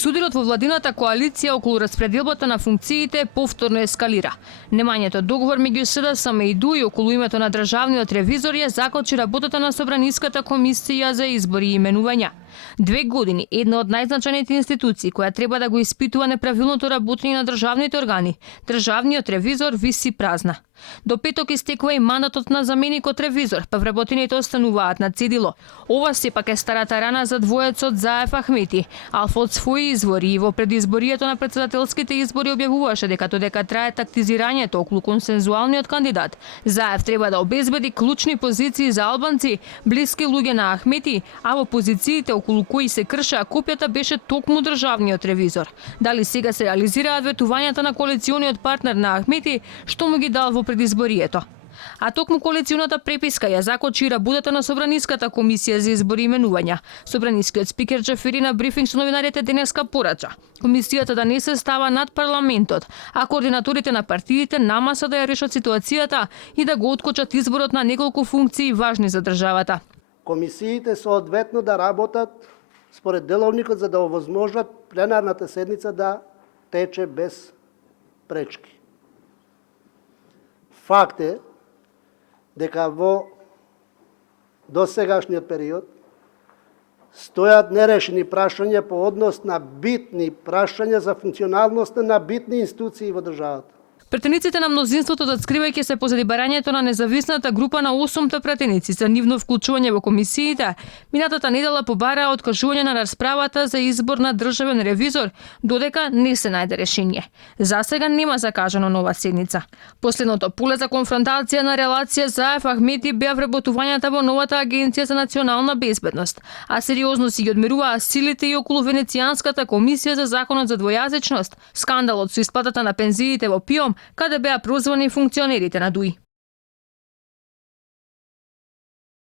Сударот во владината коалиција околу распределбата на функциите повторно ескалира. Немањето договор меѓу СДСМ и ДУИ околу името на државниот ревизор ја закочи работата на Собраниската комисија за избори и именувања. 2 години, една од најзначајните институции која треба да го испитува неправилното работење на државните органи, државниот ревизор виси празна. До петок истекува и мандатот на заменикот ревизор, па вработените остануваат на цедило. Ова сепак е старата рана за двоецот Заев Ахмети. Алфа од своји извори и во предизборието на претседателските избори објавуваше дека додека трае тактизирањето околу консензуалниот кандидат, Заев треба да обезбеди клучни позиции за албанци, блиски луѓе на Ахмети, а во позициите околу кои се кршеа копјата беше токму државниот ревизор. Дали сега се реализираат ветувањата на коалициониот партнер на Ахмети, што му ги дал во предизборието? А токму коалиционата преписка ја закочи работата на Собраниската комисија за избори и именувања. Собранискиот спикер Џафери на брифинг со новинарите денеска порача комисијата да не се става над парламентот, а координаторите на партиите на маса да ја решат ситуацијата и да го откочат изборот на неколку функции важни за државата. Комисиите соодветно да работат според деловникот за да овозможат пленарната седница да тече без пречки. Факт е дека во досегашниот период стојат нерешени прашања по однос на битни прашања за функционалноста на битни институции во државата. Претениците на мнозинството откривајќи се позади барањето на независната група на 8 претеници за нивно вклучување во комисиите, минатата недела побараа откажување на расправата за избор на државен ревизор, додека не се најде решение. За сега нема закажано нова седница. Последното поле за конфронтација на релација Заев Ахмети беа вработувањата во новата агенција за национална безбедност, а сериозно си ги одмеруваа силите и околу Венецијанската комисија за законот за двојазичност, скандалот со исплатата на пензиите во ПИОМ, каде беа прозвани функционерите на ДУИ.